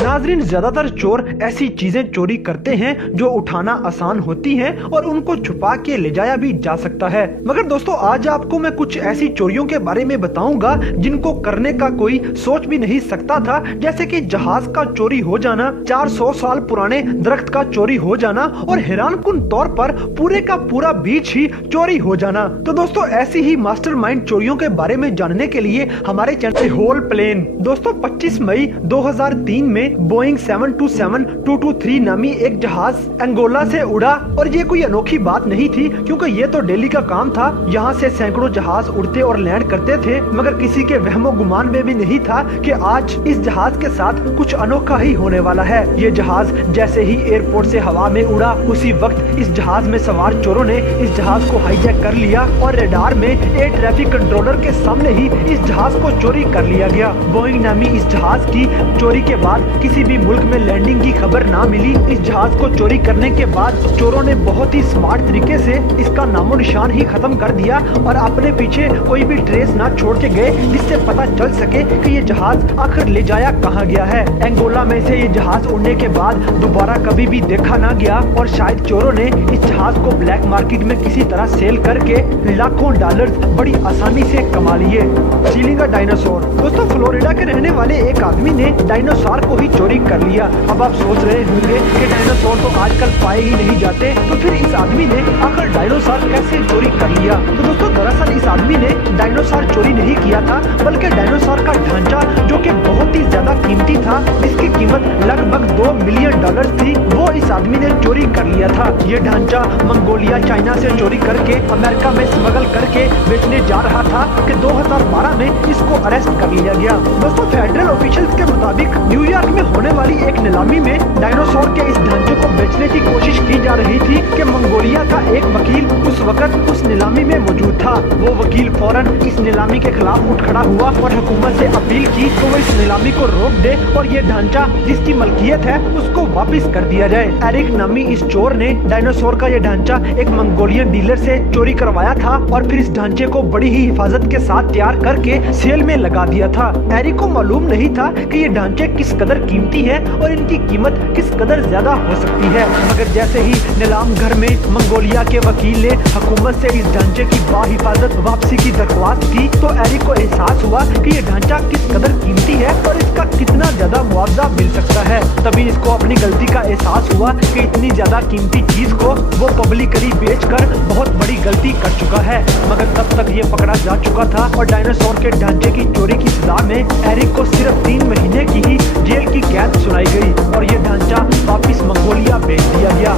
नाजरीन, ज्यादातर चोर ऐसी चीजें चोरी करते हैं जो उठाना आसान होती हैं और उनको छुपा के ले जाया भी जा सकता है। मगर दोस्तों, आज आपको मैं कुछ ऐसी चोरियों के बारे में बताऊंगा जिनको करने का कोई सोच भी नहीं सकता था। जैसे कि जहाज का चोरी हो जाना, 400 साल पुराने दरख्त का चोरी हो जाना और हैरानकुन तौर पर पूरे का पूरा बीच ही चोरी हो जाना। तो दोस्तों, ऐसी ही मास्टरमाइंड चोरियों के बारे में जानने के लिए हमारे चैनल होल प्लेन। दोस्तों, 25 मई 2003 में बोइंग 727-223 नामी एक जहाज अंगोला से उड़ा और ये कोई अनोखी बात नहीं थी, क्योंकि ये तो दिल्ली का काम था। यहाँ से सैकड़ों जहाज उड़ते और लैंड करते थे, मगर किसी के वहमो गुमान में भी नहीं था कि आज इस जहाज के साथ कुछ अनोखा ही होने वाला है। ये जहाज जैसे ही एयरपोर्ट से हवा में उड़ा, उसी वक्त इस जहाज में सवार चोरों ने इस जहाज को हाईजैक कर लिया और रडार में एयर ट्रैफिक कंट्रोलर के सामने ही इस जहाज को चोरी कर लिया गया। बोइंग नामी इस जहाज की चोरी के बाद किसी भी मुल्क में लैंडिंग की खबर ना मिली। इस जहाज को चोरी करने के बाद चोरों ने बहुत ही स्मार्ट तरीके से इसका नामो निशान ही खत्म कर दिया और अपने पीछे कोई भी ट्रेस ना छोड़ के गए, जिससे पता चल सके कि ये जहाज आखिर ले जाया कहाँ गया है। अंगोला में से ये जहाज उड़ने के बाद दोबारा कभी भी देखा ना गया और शायद चोरों ने इस जहाज को ब्लैक मार्केट में किसी तरह सेल करके लाखों डॉलर्स बड़ी आसानी से कमा लिए। चिली का डायनासोर। दोस्तों, फ्लोरिडा के रहने वाले एक आदमी ने डायनासोर को ही चोरी कर लिया। अब आप सोच रहे होंगे कि डायनासोर तो आजकल पाए ही नहीं जाते, तो फिर इस आदमी ने आखिर डायनासोर कैसे चोरी कर लिया। तो दोस्तों, दरअसल इस आदमी ने डायनासोर चोरी नहीं किया था, बल्कि डायनासोर का ढांचा जो कि बहुत ही ज्यादा कीमती था, इसकी कीमत लगभग $2 मिलियन थी, वो इस आदमी ने चोरी कर लिया था। ये ढांचा मंगोलिया, चाइना से चोरी करके अमेरिका में स्मगल करके बेचने जा रहा था कि 2012 में इसको अरेस्ट कर लिया गया। दोस्तों, फेडरल ऑफिशियल्स के मुताबिक न्यूयॉर्क में होने वाली एक नीलामी में डायनासोर के इस ढांचे को बेचने की कोशिश की जा रही थी कि मंगोलिया का एक वकील उस वक्त उस नीलामी में मौजूद था। वो वकील फौरन इस नीलामी के खिलाफ उठ खड़ा हुआ और हुकूमत से अपील की तो वो इस नीलामी को रोक दे और ये ढांचा जिसकी मलकियत है उसको वापस कर दिया जाए। एरिक नामी इस चोर ने डायनासोर का ये ढांचा एक मंगोलियन डीलर से चोरी करवाया था और फिर इस ढांचे को बड़ी ही हिफाजत के साथ तैयार करके सेल में लगा दिया था। एरिक को मालूम नहीं था कि ये ढांचे किस कदर कीमती है और इनकी कीमत किस कदर ज्यादा हो सकती है। मगर जैसे ही नीलाम घर में मंगोलिया के वकील ने हुकूमत से इस ढांचे की बाहिफाजत वापसी की दरख्वास्त की तो एरिक को एहसास हुआ कि ये ढांचा किस कदर कीमती है और इसका कितना ज्यादा मुआवजा मिल सकता है। तभी इसको अपनी गलती का एहसास हुआ कि इतनी ज्यादा कीमती चीज को वो पब्लिकली बेचकर बहुत बड़ी गलती कर चुका है। मगर तब तक ये पकड़ा जा चुका था और डायनासोर के ढांचे की चोरी की सजा में एरिक को सिर्फ 3 महीने की ही जेल की कैद सुनाई गई और ये ढांचा वापिस मंगोलिया भेज दिया गया।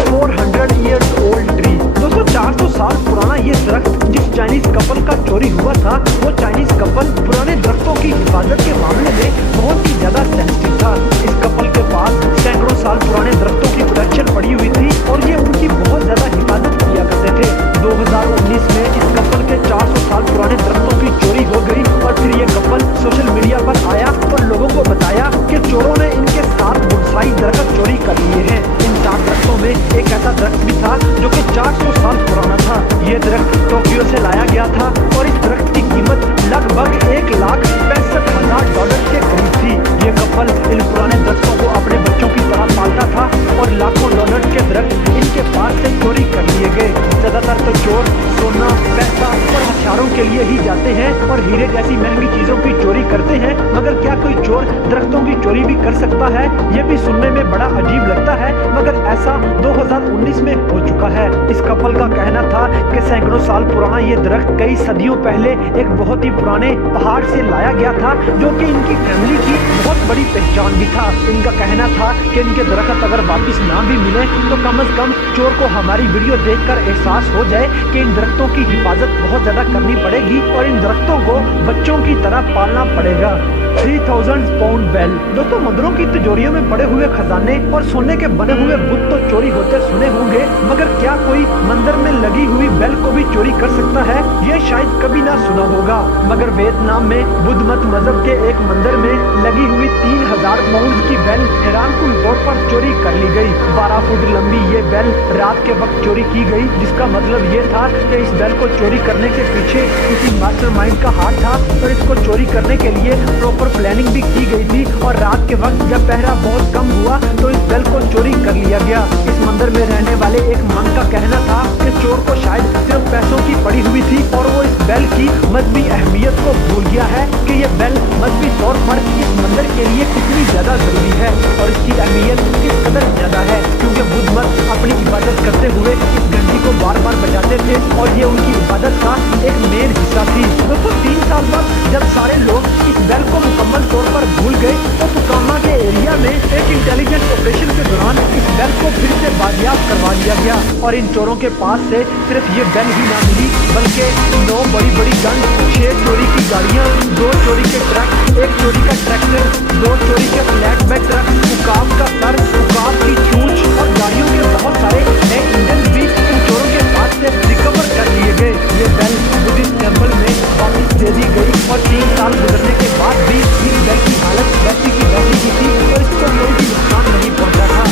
400 years old tree। दोस्तों, 400 साल पुराना ये दरख्त जिस चाइनीज कपल का चोरी हुआ था, वो चाइनीज कपल पुराने दरख्तों की हिफाजत के मामले में बहुत ही ज्यादा सेंसिटिव था। इस कपल के पास सैकड़ों साल पुराने दरख्तों की प्रोडक्शन पड़ी हुई थी और ये उनकी बहुत ज्यादा हिफाजत किया करते थे। 2019 में इस कपल के 400 साल पुराने दरख्तों की चोरी हो गई और फिर ये कपल सोशल मीडिया पर आया और लोगों को बताया कि चोरों ने इनके 7 बोनसाई दरख्त चोरी कर लिए हैं। इन 7 दरख्तों में एक ऐसा दरख्त भी था जो कि 400 साल पुराना था। ये दरख्त टोक्यो से लाया गया था और इस दरख्त की कीमत लगभग $1,65,000 के करीब थी। ये कपल इन पुराने दरख्तों को अपने बच्चों की तरह पालता था और लाखों डॉलर के दरख्त इनके पास से चोरी कर लिए गए। ज्यादातर तो चोर सोना, पैसा और हथियारों के लिए ही जाते हैं और हीरे जैसी महंगी चीजों की चोरी करते हैं, मगर क्या कोई चोर दरख्तों की चोरी भी कर सकता है? ये भी सुनने में बड़ा अजीब लगता है, मगर ऐसा 2019 में हो चुका है। इस कपल का कहना था कि सैकड़ों साल पुराना ये दरख्त कई सदियों पहले एक बहुत ही पुराने पहाड़ से लाया गया था, जो कि इनकी फैमिली की बहुत बड़ी पहचान भी था। इनका कहना था कि इनके दरख्त अगर वापिस ना भी मिले तो कम से कम चोर को हमारी वीडियो देखकर एहसास हो जाए कि इन दरख्तों की हिफाजत बहुत ज्यादा करनी पड़ेगी और इन दरख्तों को बच्चों की तरह पालना पड़ेगा। 3000 पाउंड बेल। दोस्तों, मंदिरों की तिजोरियों में पड़े हुए खजाने और सोने के बने हुए बुत तो चोरी होते सुने होंगे, मगर क्या कोई मंदिर में लगी हुई बेल को भी चोरी कर सकता है? ये शायद कभी ना सुना होगा, मगर वियतनाम में बुद्ध मत मजहब के एक मंदिर में लगी हुई 3000 पाउंड की बेल हैरानकुन तौर पर चोरी कर ली गई। 12 फुट लंबी ये बेल रात के वक्त चोरी की गई, जिसका मतलब ये था कि इस बेल को चोरी करने के पीछे किसी मास्टरमाइंड का हाथ था और इसको चोरी करने के लिए प्रॉपर प्लानिंग भी की गई थी। और रात के वक्त जब पहरा बहुत कम हुआ तो इस बेल को चोरी कर लिया गया। इस मंदिर में रहने वाले एक मंक का कहना था कि चोर को शायद सिर्फ पैसों की पड़ी हुई थी और वो इस बेल की मजहबी अहमियत को भूल गया है कि ये बेल मजहबी तौर पर इस मंदिर के लिए कितनी ज्यादा जरूरी है और इसकी अहमियत किस कदर ज्यादा है, क्योंकि बुद्ध मत अपनी इबादत करते हुए इस घंटी को बार बार बजाते थे और ये उनकी इबादत का एक मेन हिस्सा थी। दोस्तों 3 साल बाद जब सारे लोग इस बेल को मुकम्मल तौर पर भूल गए तो फुकामा के एरिया में एक इंटेलिजेंस ऑपरेशन के दौरान इस बेल को फिर से बाजियाब करवा लिया गया और इन चोरों के पास से सिर्फ ये बेल ही ना मिली बल्कि 9 बड़ी बड़ी गन, 6 चोरी की गाड़ियाँ, 2 चोरी के ट्रक, 1 चोरी का ट्रैक्टर, 2 चोरी के फ्लैट बेड ट्रक, उकाब का सर, उकाब की चूंच और गाड़ियों के बहुत सारे नए इंजन भी इन चोरों के पास से रिकवर कर लिए गए। ये बेल बुद्धिस्ट टेम्पल में वापस दे दी गई और 3 साल गुजरने के बाद भी इस बेल की हालत वैसी की वैसी ही थी और इसको कोई भी नुकसान नहीं पहुंचा था।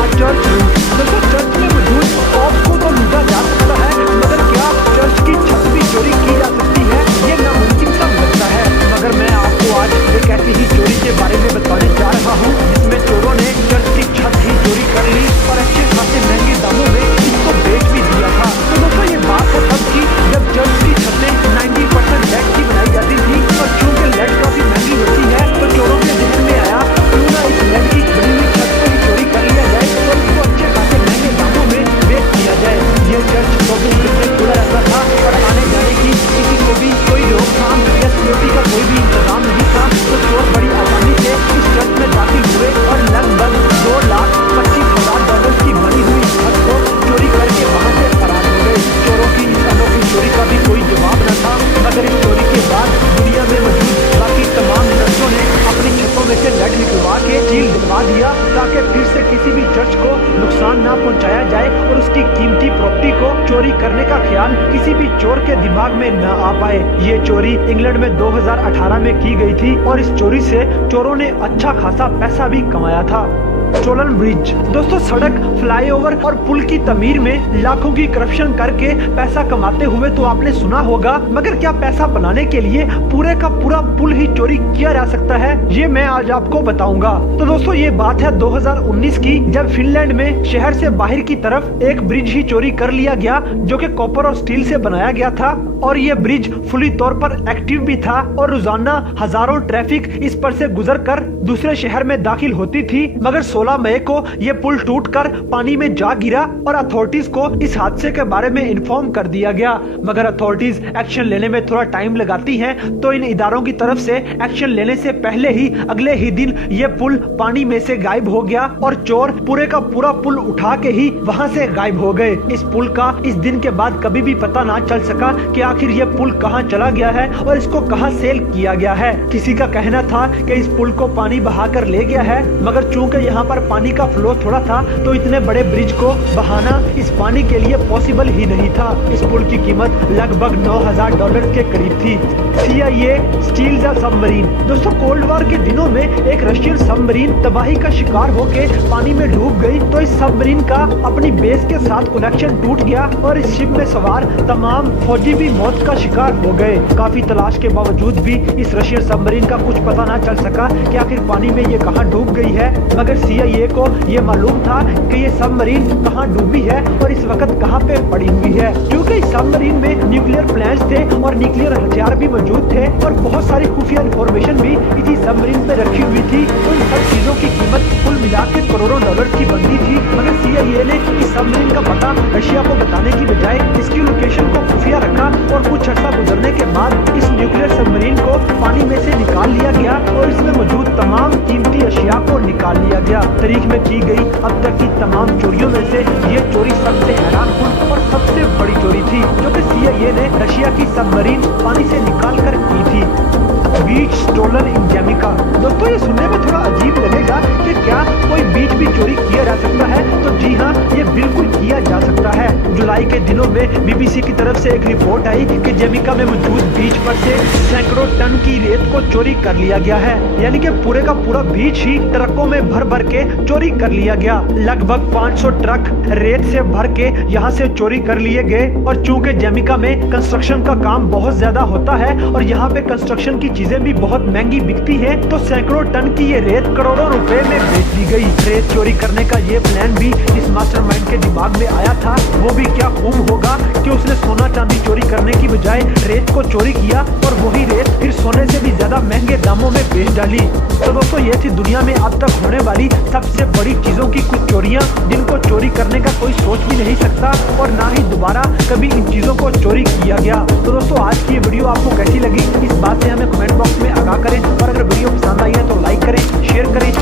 और चर्च लूट, दोस्तों चर्च में मौजूद शॉप को तो लूटा जा सकता है, मगर क्या चर्च की छत भी चोरी की जा सकती है? ये नामुमकिन सा लगता है। मगर मैं आपको आज एक ऐसी ही चोरी के बारे में बताने जा रहा हूँ जिसमें चोरों ने चर्च की छत ही चोरी कर ली और अच्छे खासे महंगे दामों में इसको बेच भी दिया था। तो दोस्तों ये बात है तब की जब चर्च की छतें 90% लेड की बनाई जाती थी और चूंकि लेड काफी महंगी होती है तो चोरों के जहन में आया क्यों ना इस लेड की बनी हुई छत को ही चोरी कर लिया जाए और इसको अच्छे खासे महंगे दामों में बेच दिया जाए। ये चर्च 24 घंटे खुला रहता था और आने जाने की किसी को भी कोई रोकथाम या सिक्योरिटी का कोई भी इंतजाम नहीं था, तो चोर बड़ी आसानी से इस चर्च में दाखिल हुए और लगभग $2,25,000 की बनी हुई छत को चोरी करके वहां से फरार हो गए। चोरों की इस अनोखी चोरी का भी कोई जवाब न था, मगर इस चोरी के बाद दुनिया में मौजूद बाकी तमाम चर्चों ने अपनी छतों में से लेड निकलवा के सील दिलवा दिया ताकि फिर से किसी भी चर्च को नुकसान ना पहुंचाया जाए और उसकी कीमती प्रॉपर्टी को चोरी करने का ख्याल किसी भी चोर के दिमाग में न आ पाए। ये चोरी इंग्लैंड में 2018 में की गई थी और इस चोरी से चोरों ने अच्छा खासा पैसा भी कमाया था। स्टोलन ब्रिज, दोस्तों सड़क, फ्लाईओवर और पुल की तमीर में लाखों की करप्शन करके पैसा कमाते हुए तो आपने सुना होगा, मगर क्या पैसा बनाने के लिए पूरे का पूरा पुल ही चोरी किया जा सकता है? ये मैं आज आपको बताऊंगा। तो दोस्तों ये बात है 2019 की, जब फिनलैंड में शहर से बाहर की तरफ एक ब्रिज ही चोरी कर लिया गया जो कि कॉपर और स्टील से बनाया गया था और ये ब्रिज फुली तौर पर एक्टिव भी था और रोजाना हजारों ट्रैफिक इस पर से गुजर कर दूसरे शहर में दाखिल होती थी। मगर 16 मई को ये पुल टूटकर पानी में जा गिरा और अथॉरिटीज को इस हादसे के बारे में इन्फॉर्म कर दिया गया, मगर अथॉरिटीज एक्शन लेने में थोड़ा टाइम लगाती हैं, तो इन इदारों की तरफ से एक्शन लेने से पहले ही अगले ही दिन ये पुल पानी में से गायब हो गया और चोर पूरे का पूरा पुल उठा के ही वहाँ से गायब हो गए। इस पुल का इस दिन के बाद कभी भी पता ना चल सका कि आखिर ये पुल कहाँ चला गया है और इसको कहाँ सेल किया गया है। किसी का कहना था कि इस पुल को पानी बहाकर ले गया है, मगर चूंकि यहाँ पर पानी का फ्लो थोड़ा था तो इतने बड़े ब्रिज को बहाना इस पानी के लिए पॉसिबल ही नहीं था। इस पुल की कीमत लगभग $9,000 के करीब थी। CIA स्टील द सबमरीन, दोस्तों कोल्ड वॉर के दिनों में एक रशियन सबमरीन तबाही का शिकार होके पानी में डूब गई, तो इस सबमरीन का अपनी बेस के साथ कनेक्शन टूट गया और इस शिप में सवार तमाम फौजी भी मौत का शिकार हो गए। काफी तलाश के बावजूद भी इस रशियन सबमरीन का कुछ पता ना चल सका कि आखिर पानी में ये कहां डूब गई है, मगर CIA को ये मालूम था कि ये सबमरीन कहां डूबी है और इस वक्त कहां पे पड़ी हुई है, क्योंकि इस सबमरीन में न्यूक्लियर प्लांट्स थे और न्यूक्लियर हथियार भी मौजूद थे और बहुत सारी खुफिया इंफॉर्मेशन भी इसी सबमरीन पे रखी हुई थी। तो इन सब चीजों की कीमत कुल मिला के करोड़ों डॉलर की बनती थी, मगर CIA ने इस सबमरीन का पता रशिया को बताने की बजाय इसकी लोकेशन को खुफिया रखा और कुछ अर्सा गुजरने के बाद इस न्यूक्लियर सबमरीन को पानी में से निकाल लिया गया और इसमें मौजूद तमाम कीमती अशिया को निकाल लिया गया। तारीख में की गई अब तक की तमाम चोरियों में से ये चोरी सबसे हैरानकुन और सबसे बड़ी चोरी थी जो कि CIA ने रशिया की सबमरीन पानी से निकाल कर की थी। बीच स्टोलन इन जैमिका, दोस्तों ये सुनने में थोड़ा अजीब लगेगा कि क्या कोई बीच भी चोरी किया जा सकता है, तो जी हाँ, ये बिल्कुल किया जा सकता है। जुलाई के दिनों दिनों में बीबीसी की तरफ से एक रिपोर्ट आई कि जमैका में मौजूद बीच पर से सैकड़ों टन की रेत को चोरी कर लिया गया है। यानी कि पूरे का पूरा बीच ही ट्रकों में भर भर के चोरी कर लिया गया। लगभग 500 ट्रक रेत से भर के यहाँ से चोरी कर लिए गए। और चूंकि जमैका में कंस्ट्रक्शन का काम बहुत ज्यादा होता है और यहाँ पे कंस्ट्रक्शन की चीजें भी बहुत महंगी बिकती है, तो सैकड़ों टन की ये रेत करोड़ों रुपए में बेच दी गई। रेत चोरी करने का ये प्लान भी इस मास्टरमाइंड के दिमाग में आया था। वो भी क्या खूब होगा कि उसने सोना चांदी चोरी करने की बजाय रेत को चोरी किया और वही रेत फिर सोने से भी ज्यादा महंगे दामों में बेच डाली। तो दोस्तों ये थी दुनिया में अब तक होने वाली सबसे बड़ी चीजों की कुछ चोरियां, जिनको चोरी करने का कोई सोच भी नहीं सकता और ना ही दोबारा कभी इन चीजों को चोरी किया गया। तो दोस्तों आज की ये वीडियो आपको कैसी लगी, इस बात से हमें कमेंट बॉक्स में आगाह करें और अगर वीडियो पसंद आई है तो लाइक करें, शेयर करें।